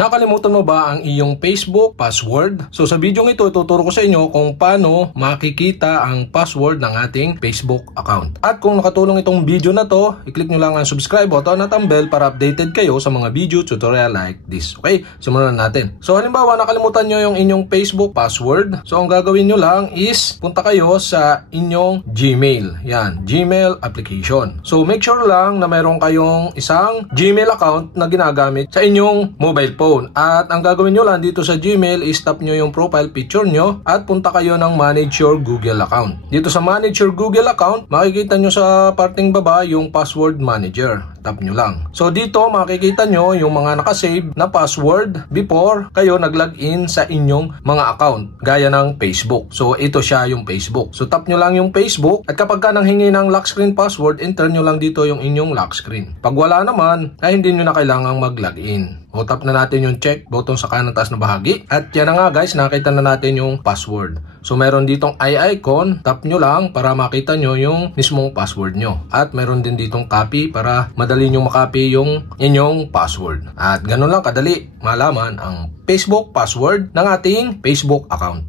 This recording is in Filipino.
Nakalimutan mo ba ang iyong Facebook password? So sa video ito, ituturo ko sa inyo kung paano makikita ang password ng ating Facebook account. At kung nakatulong itong video na to, i-click nyo lang ang subscribe button at ang bell para updated kayo sa mga video tutorial like this. Okay, simulan natin. So halimbawa, nakalimutan nyo yung inyong Facebook password. So ang gagawin nyo lang is punta kayo sa inyong Gmail. Yan, Gmail application. So make sure lang na meron kayong isang Gmail account na ginagamit sa inyong mobile phone. At ang gagawin nyo lang dito sa Gmail is tap nyo yung profile picture nyo at punta kayo ng Manage Your Google Account. Dito sa Manage Your Google Account, makikita nyo sa parting baba yung Password Manager. Tap nyo lang. So dito makikita nyo yung mga nakasave na password before kayo nag-login sa inyong mga account gaya ng Facebook. So ito siya yung Facebook. So tap nyo lang yung Facebook at kapag ka nanghingi ng lock screen password, enter nyo lang dito yung inyong lock screen. Pag wala naman, ay hindi nyo na kailangang mag-login. O tap na natin yung check button sa kanang taas na bahagi. At yan na nga guys, nakita na natin yung password. So meron ditong eye icon, tap nyo lang para makita nyo yung mismong password nyo. At meron din ditong copy para madali nyo makopy yung inyong password. At ganun lang kadali malaman ang Facebook password ng ating Facebook account.